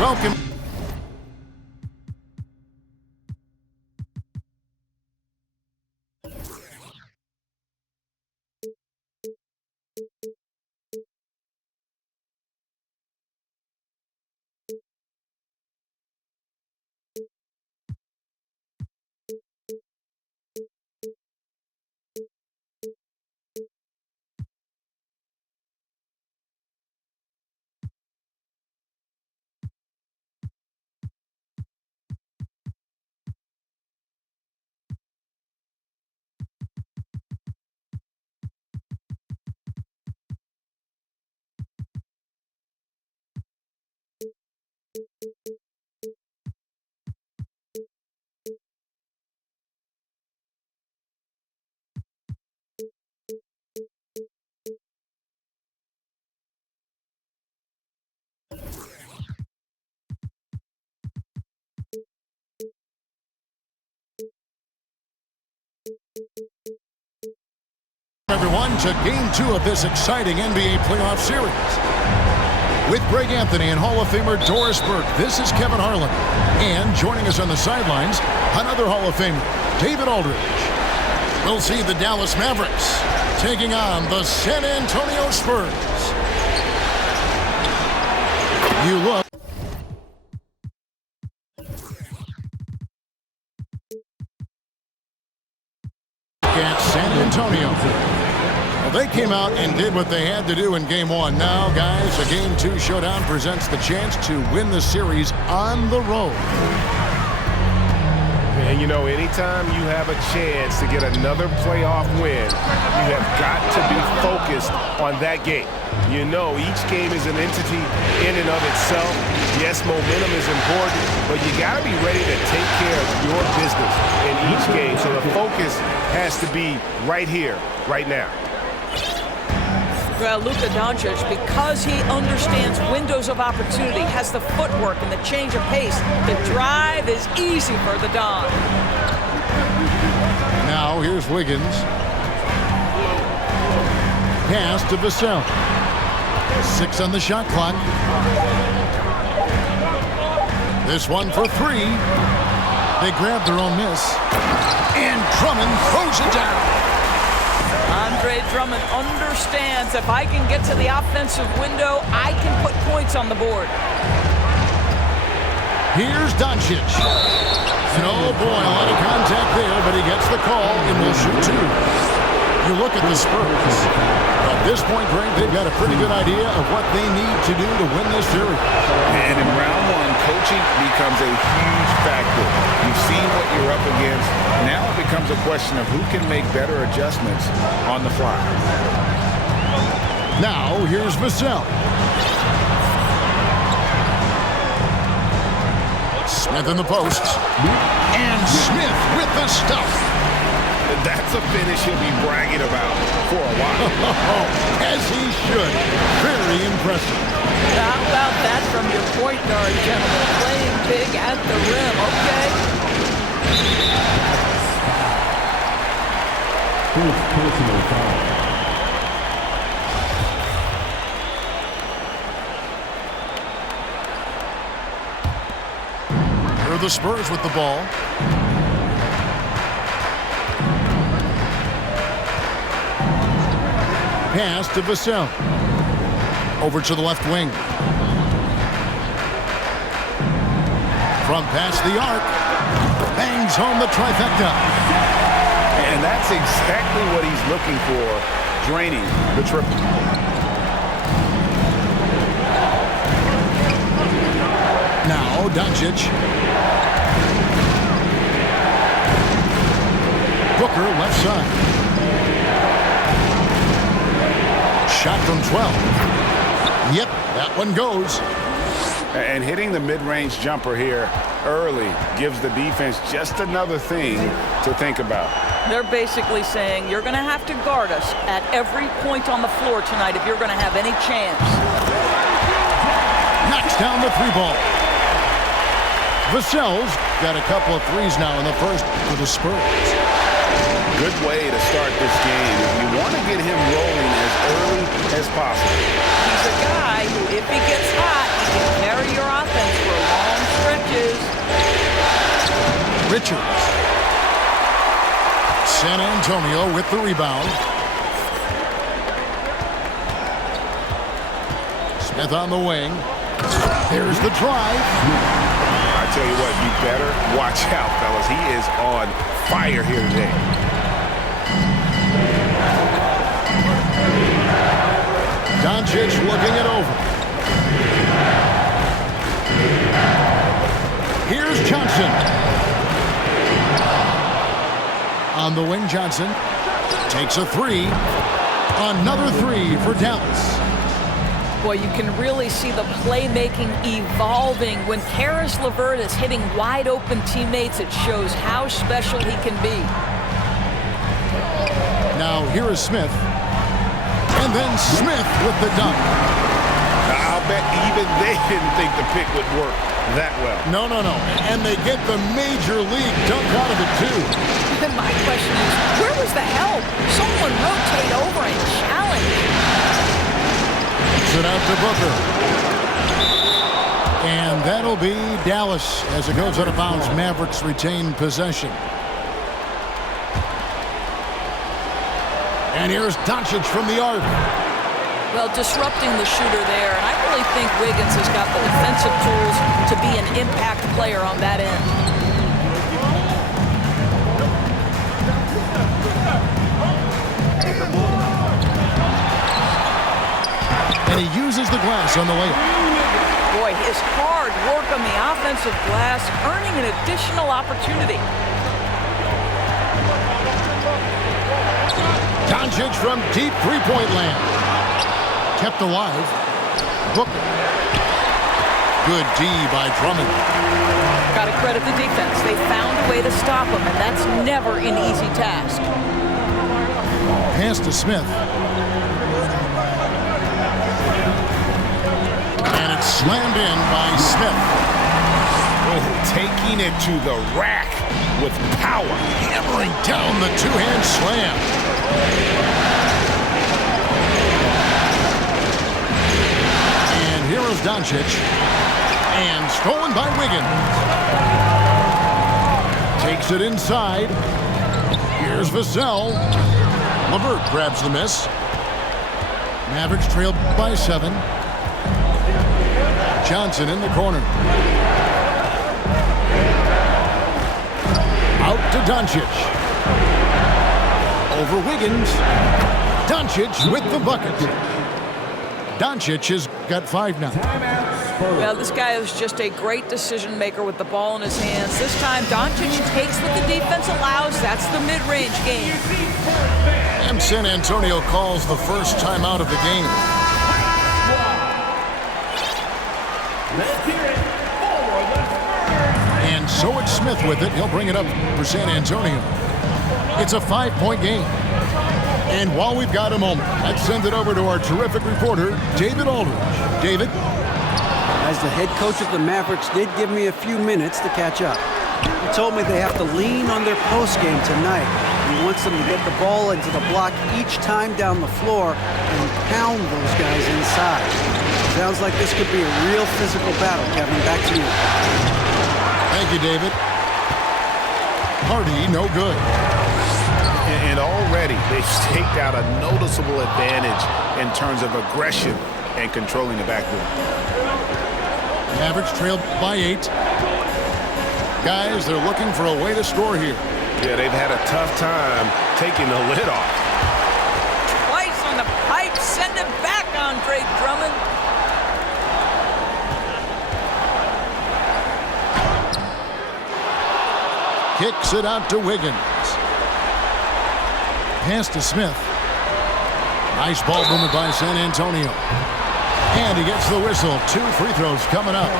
Welcome. Everyone to Game 2 of this exciting NBA playoff series. With Greg Anthony and Hall of Famer Doris Burke, this is Kevin Harlan. And joining us on the sidelines, another Hall of Famer, David Aldridge. We'll see the Dallas Mavericks taking on the San Antonio Spurs. You look. At San Antonio. Well, they came out and did what they had to do in Game 1. Now, guys, a Game 2 showdown presents the chance to win the series on the road. And you know, anytime you have a chance to get another playoff win, you have got to be focused on that game. You know, each game is an entity in and of itself. Yes, momentum is important, but you got to be ready to take care of your business in each game. So the focus has to be right here, right now. Well, Luka Doncic, because he understands windows of opportunity, has the footwork and the change of pace, the drive is easy for the Don. Now, here's Wiggins. Pass to Vassell. 6 on the shot clock. This one for 3. They grab their own miss. And Drummond throws it down. Andre Drummond understands if I can get to the offensive window, I can put points on the board. Here's Doncic. And oh boy, a lot of contact there, but he gets the call and will shoot 2. You look at the Spurs. At this point, Greg, they've got a pretty good idea of what they need to do to win this series. And in round 1, coaching becomes a huge factor. You've seen what you're up against. Now it becomes a question of who can make better adjustments on the fly. Now, here's Vassell. Smith in the post. And Smith with the stuff. That's a finish he'll be bragging about for a while. As he should. Very impressive. How about that from your point guard, gentlemen? Playing big at the rim, okay? Personal foul. Here are the Spurs with the ball. Pass to Vassell. Over to the left wing. From past the arc. Bangs home the trifecta. And that's exactly what he's looking for, draining the triple. Now, Doncic. Booker, left side. Shot from 12. Yep, that one goes. And hitting the mid-range jumper here early gives the defense just another thing to think about. They're basically saying you're going to have to guard us at every point on the floor tonight if you're going to have any chance. Knocks down the 3-ball. Vassell's got a couple of threes now in the first for the Spurs. Good way to start this game. You want to get him rolling as early as possible. He's a guy who, if he gets hot, he can carry your offense for a Richards. San Antonio with the rebound. Smith on the wing. There's the drive. I tell you what, you better watch out, fellas. He is on fire here today. Doncic looking it over. Here's Johnson. On the wing, Johnson takes a three. Another three for Dallas. Boy, you can really see the playmaking evolving. When Karis LeVert is hitting wide-open teammates, it shows how special he can be. Now here is Smith. And then Smith with the dunk. I'll bet even they didn't think the pick would work that well. No. And they get the major league dunk out of it, too. My question is, where was the help? Someone rotate over and challenge. It out to Booker. And that'll be Dallas as it goes out of bounds. Mavericks retain possession. And here's Doncic from the arc. Well, disrupting the shooter there, and I really think Wiggins has got the defensive tools to be an impact player on that end. And he uses the glass on the layup. Boy, his hard work on the offensive glass, earning an additional opportunity. Doncic from deep three-point land. Kept alive. Booker. Good D by Drummond. Got to credit the defense. They found a way to stop him, and that's never an easy task. Pass to Smith. And it's slammed in by Smith. Oh, taking it to the rack with power. Hammering down the two-hand slam. And here is Doncic. And stolen by Wiggins. Takes it inside. Here's Vassell. LeVert grabs the miss. Mavericks trailed by 7. Johnson in the corner. Out to Doncic. Over Wiggins. Doncic with the bucket. Doncic has got 5 now. Well, this guy is just a great decision maker with the ball in his hands. This time, Doncic takes what the defense allows. That's the mid-range game. And San Antonio calls the first time out of the game. And so it's Smith with it. He'll bring it up for San Antonio. It's a 5-point game. And while we've got a moment, let's send it over to our terrific reporter, David Aldridge. David? As the head coach of the Mavericks did give me a few minutes to catch up. He told me they have to lean on their postgame tonight. He wants them to get the ball into the block each time down the floor and pound those guys inside. Sounds like this could be a real physical battle, Kevin. Back to you. Thank you, David. Hardy, no good. And already they've staked out a noticeable advantage in terms of aggression and controlling the backboard. Mavericks trailed by 8. Guys, they're looking for a way to score here. Yeah, they've had a tough time taking the lid off. Twice on the pipe. Send it back, Andre Drummond. Kicks it out to Wiggins. Pass to Smith. Nice ball movement by San Antonio. And he gets the whistle. 2 free throws coming up.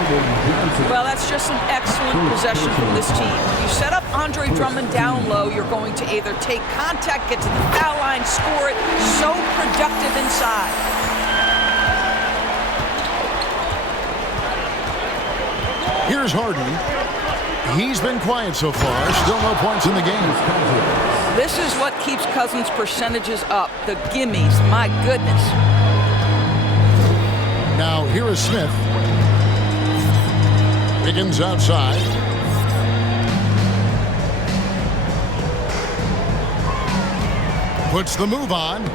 Well, that's just an excellent possession from this team. When you set up Andre Drummond down low, you're going to either take contact, get to the foul line, score it. So productive inside. Here's Harden. He's been quiet so far. Still no points in the game. This is what keeps Cousins' percentages up. The gimmies. My goodness. Now, here is Smith. Wiggins outside. Puts the move on.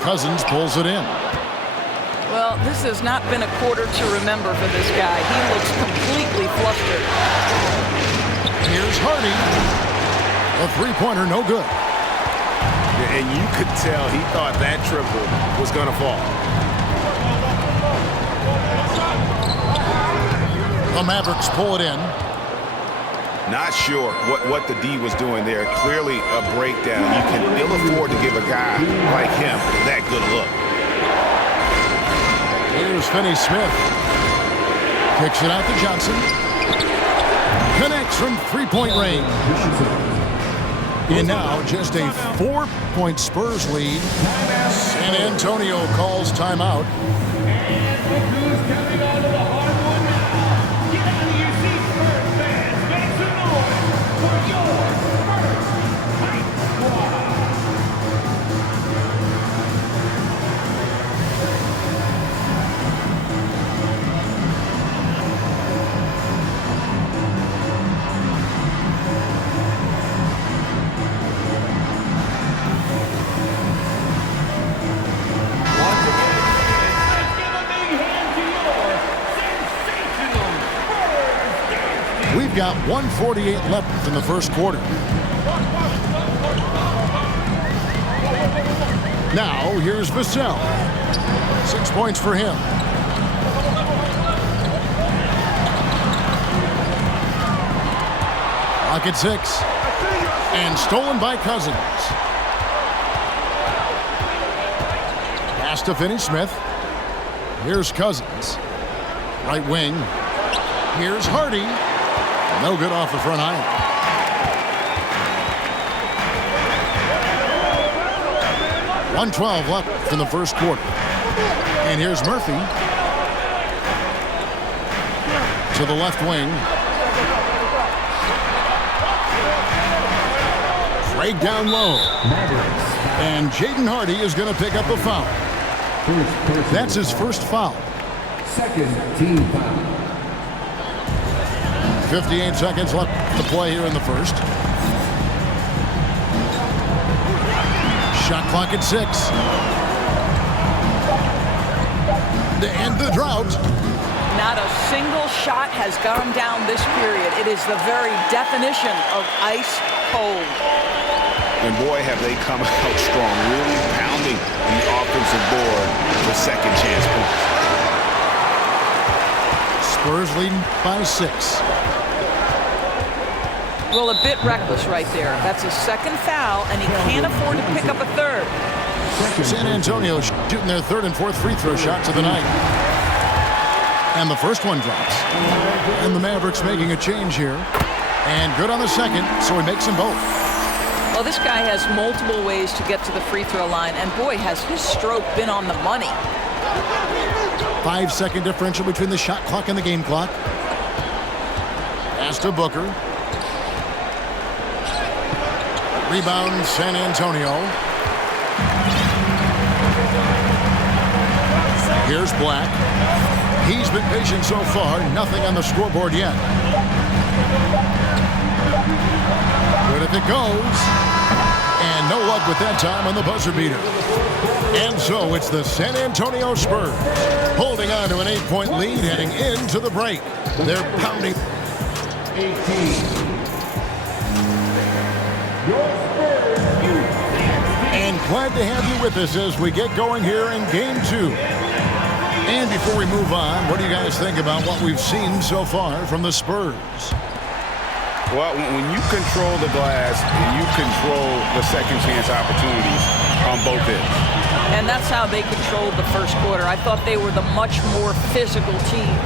Cousins pulls it in. Well, this has not been a quarter to remember for this guy. He looks completely flustered. Here's Hardy. A three-pointer, no good. And you could tell he thought that triple was going to fall. The Mavericks pull it in. Not sure what the D was doing there. Clearly a breakdown. You can ill afford to give a guy like him that good look. Here's Finney-Smith. Kicks it out to Johnson. Connects from three-point range. And now just a 4-point Spurs lead. San Antonio calls timeout. We've got 1:48 left in the first quarter. Now, here's Vassell. 6 points for him. Pocket 6. And stolen by Cousins. Pass to Finney-Smith. Here's Cousins. Right wing. Here's Hardy. No good off the front iron. .112 left in the first quarter. And here's Murphy. To the left wing. Craig down low. And Jaden Hardy is going to pick up a foul. That's his first foul. Second team foul. 58 seconds left to play here in the first. Shot clock at 6. To end the drought. Not a single shot has gone down this period. It is the very definition of ice cold. And boy, have they come out strong, really pounding the offensive board for second chance points. Spurs leading by 6. Well, a bit reckless right there. That's a second foul, and he can't afford to pick up a third. San Antonio shooting their third and fourth free throw shots of the night. And the first one drops. And the Mavericks making a change here. And good on the second, so he makes them both. Well, this guy has multiple ways to get to the free throw line, and boy, has his stroke been on the money. 5-second differential between the shot clock and the game clock. Pass to Booker. Rebound, San Antonio. Here's Black. He's been patient so far. Nothing on the scoreboard yet. Good if it goes. And no luck with that time on the buzzer beater. And so it's the San Antonio Spurs holding on to an 8-point lead heading into the break. They're pounding. 18. And glad to have you with us as we get going here in Game 2. And before we move on, what do you guys think about what we've seen so far from the Spurs? Well, when you control the glass, you control the second chance opportunities on both ends. And that's how they controlled the first quarter. I thought they were the much more physical team.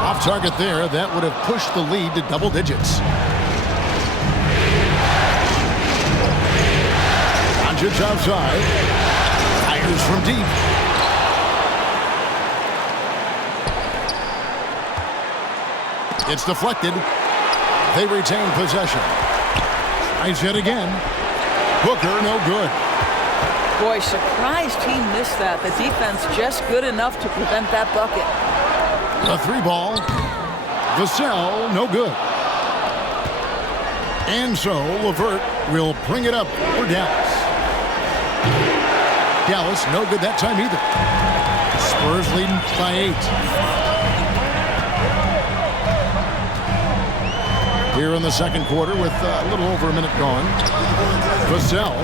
Off target there, that would have pushed the lead to double digits. Doncic outside. Fires from deep. It's deflected. They retain possession. Tries it again. Booker, no good. Boy, surprised he missed that. The defense just good enough to prevent that bucket. The 3 ball. Vassell, no good. And so LeVert will bring it up for Dallas. Dallas no good that time either. Spurs leading by 8. Here in the second quarter with a little over a minute gone. Vassell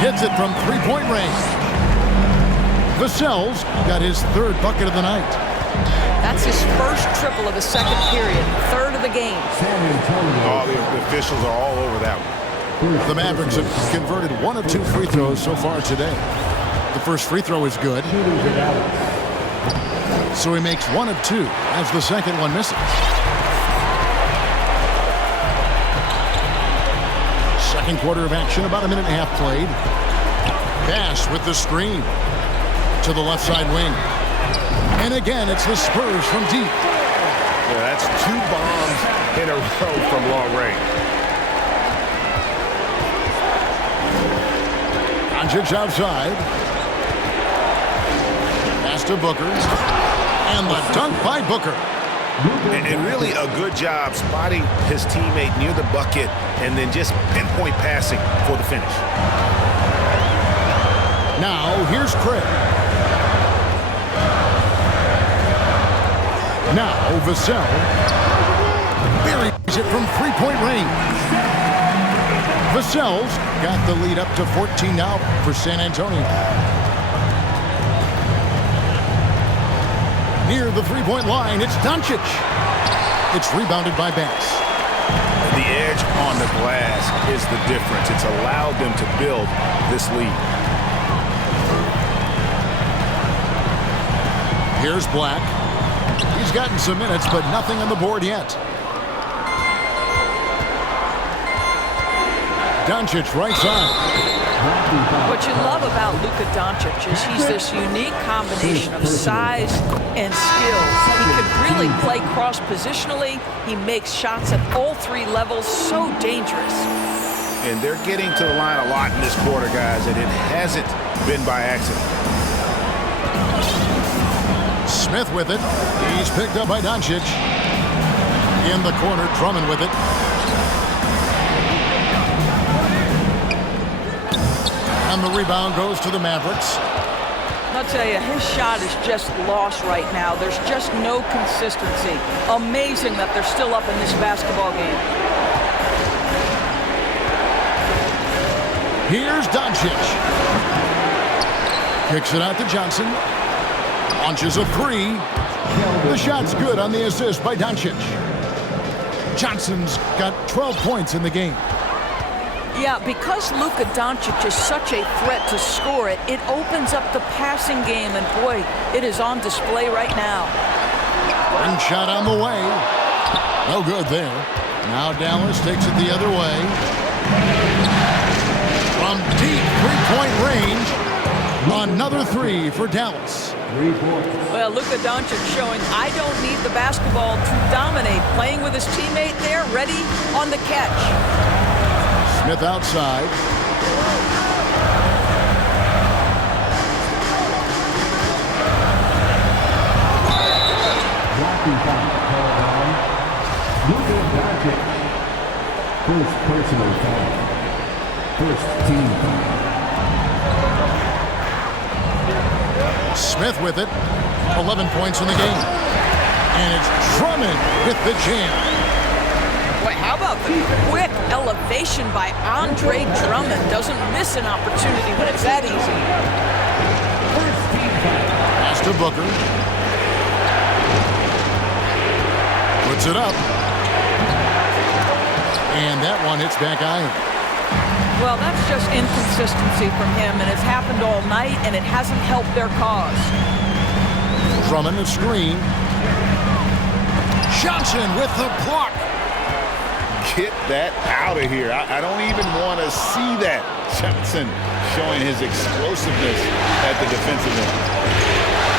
hits it from three-point range. Vassell's got his third bucket of the night. That's his first triple of the second period, third of the game. Oh, the officials are all over that one. The Mavericks have converted 1 of 2 free throws so far today. The first free throw is good. So he makes 1 of 2 as the second one misses. Second quarter of action, about a minute and a half played. Pass with the screen to the left side wing. And again, it's the Spurs from deep. Yeah, that's 2 bombs in a row from long range. Doncic outside. Pass to Booker. And the dunk by Booker. And really a good job spotting his teammate near the bucket and then just pinpoint passing for the finish. Now, here's Craig. Now, Vassell buries it from three-point range. Vassell's got the lead up to 14 now for San Antonio. Near the three-point line, it's Doncic. It's rebounded by Bass. The edge on the glass is the difference. It's allowed them to build this lead. Here's Black. He's gotten some minutes, but nothing on the board yet. Doncic right side. What you love about Luka Doncic is he's this unique combination of size and skill. He can really play cross-positionally. He makes shots at all 3 levels, so dangerous. And they're getting to the line a lot in this quarter, guys, and it hasn't been by accident. Smith with it. He's picked up by Doncic. In the corner, Drummond with it. And the rebound goes to the Mavericks. I'll tell you, his shot is just lost right now. There's just no consistency. Amazing that they're still up in this basketball game. Here's Doncic. Kicks it out to Johnson. Launches a 3. The shot's good on the assist by Doncic. Johnson's got 12 points in the game. Yeah, because Luka Doncic is such a threat to score it, it opens up the passing game, and boy, it is on display right now. Ring shot on the way. No good there. Now Dallas takes it the other way. From deep three-point range, another 3 for Dallas. Well, Luka Doncic showing I don't need the basketball to dominate. Playing with his teammate there, ready on the catch. Smith outside. Luka Doncic. First personal foul. First team foul. Smith with it. 11 points in the game. And it's Drummond with the jam. Boy, how about the quick elevation by Andre Drummond? Doesn't miss an opportunity when it's that easy. Pass to Booker. Puts it up. And that one hits back iron. Well, that's just inconsistency from him, and it's happened all night, and it hasn't helped their cause. Drummond a screen. Johnson with the block. Get that out of here. I don't even want to see that. Johnson showing his explosiveness at the defensive end.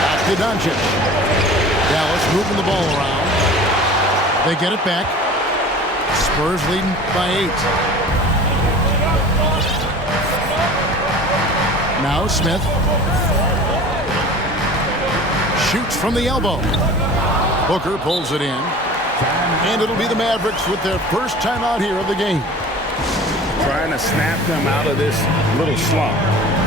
Back to Doncic. Dallas moving the ball around. They get it back. Spurs leading by 8. Now Smith. Shoots from the elbow. Booker pulls it in. And it'll be the Mavericks with their first timeout here of the game. Trying to snap them out of this little slump.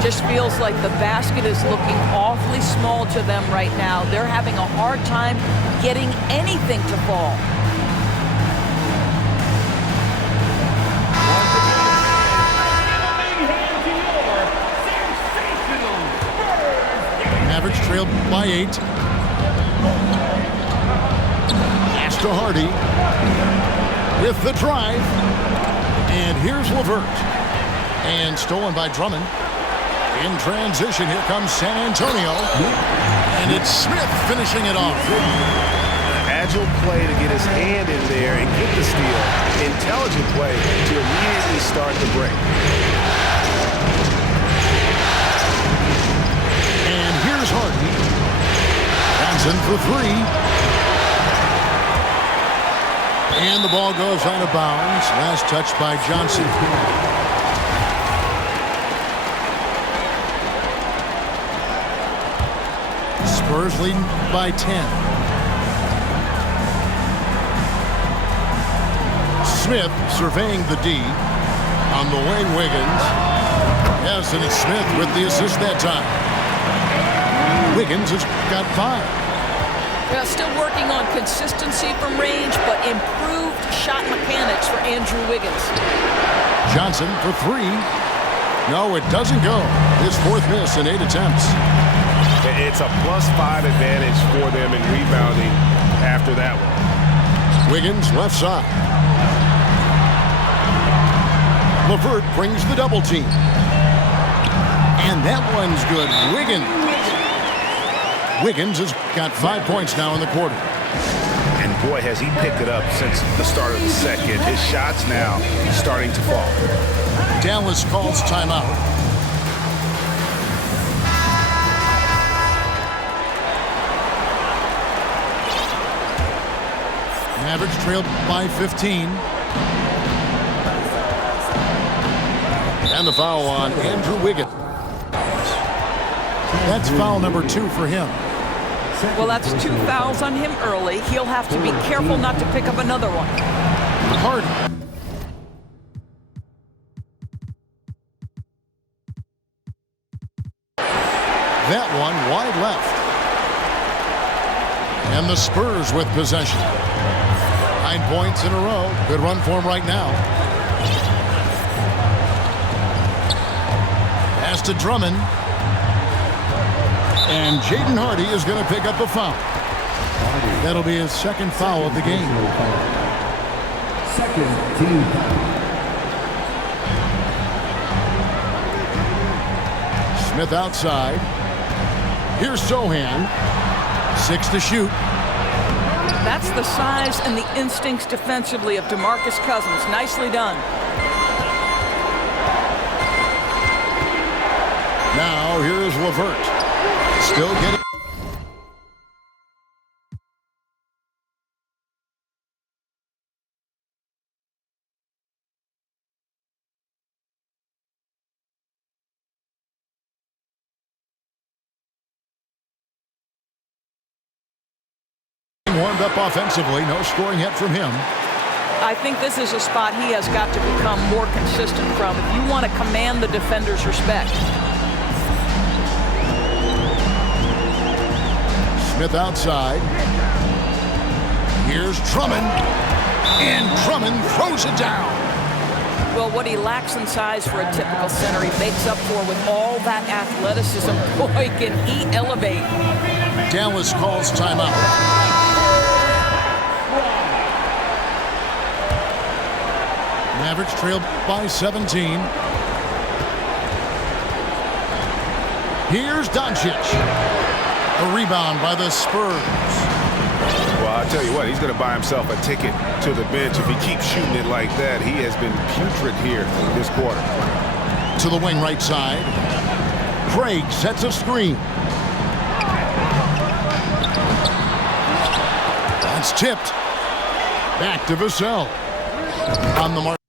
Just feels like the basket is looking awfully small to them right now. They're having a hard time getting anything to fall. Mavericks trailed by 8. Pass to Hardy with the drive. And here's LeVert. And stolen by Drummond. In transition, here comes San Antonio. And it's Smith finishing it off. Agile play to get his hand in there and get the steal. Intelligent play to immediately start the break. And here's Harden. Johnson for 3. And the ball goes out of bounds. Last touch by Johnson. Spurs leading by 10. Smith surveying the D. On the wing, Wiggins. Yes, and it's Smith with the assist that time. Wiggins has got 5. Yeah, still working on consistency from range, but improved shot mechanics for Andrew Wiggins. Johnson for 3. No, it doesn't go. His 4th miss in 8 attempts. It's a +5 advantage for them in rebounding after that one. Wiggins left side. LeVert brings the double team. And that one's good. Wiggins has got 5 points now in the quarter. And boy, has he picked it up since the start of the second. His shots now starting to fall. Dallas calls timeout. Mavericks trailed by 15. And the foul on Andrew Wiggins. That's foul number 2 for him. Well, that's 2 fouls on him early. He'll have to be careful not to pick up another one. Harden. That one wide left. And the Spurs with possession. 9 points in a row. Good run for him right now. Pass to Drummond. And Jaden Hardy is going to pick up a foul. That'll be his 2nd foul of the game. 2nd team foul. Smith outside. Here's Sohan. 6 to shoot. That's the size and the instincts defensively of DeMarcus Cousins. Nicely done. Now here's LeVert. Still getting. Warmed up offensively. No scoring yet from him. I think this is a spot he has got to become more consistent from if you want to command the defender's respect. Smith outside. Here's Drummond. And Drummond throws it down. Well, what he lacks in size for a typical center, he makes up for with all that athleticism. Boy, can he elevate. Dallas calls timeout. Mavericks trail by 17. Here's Doncic. A rebound by the Spurs. Well, I'll tell you what, he's going to buy himself a ticket to the bench if he keeps shooting it like that. He has been putrid here this quarter. To the wing right side. Craig sets a screen. That's tipped. Back to Vassell. On the mark.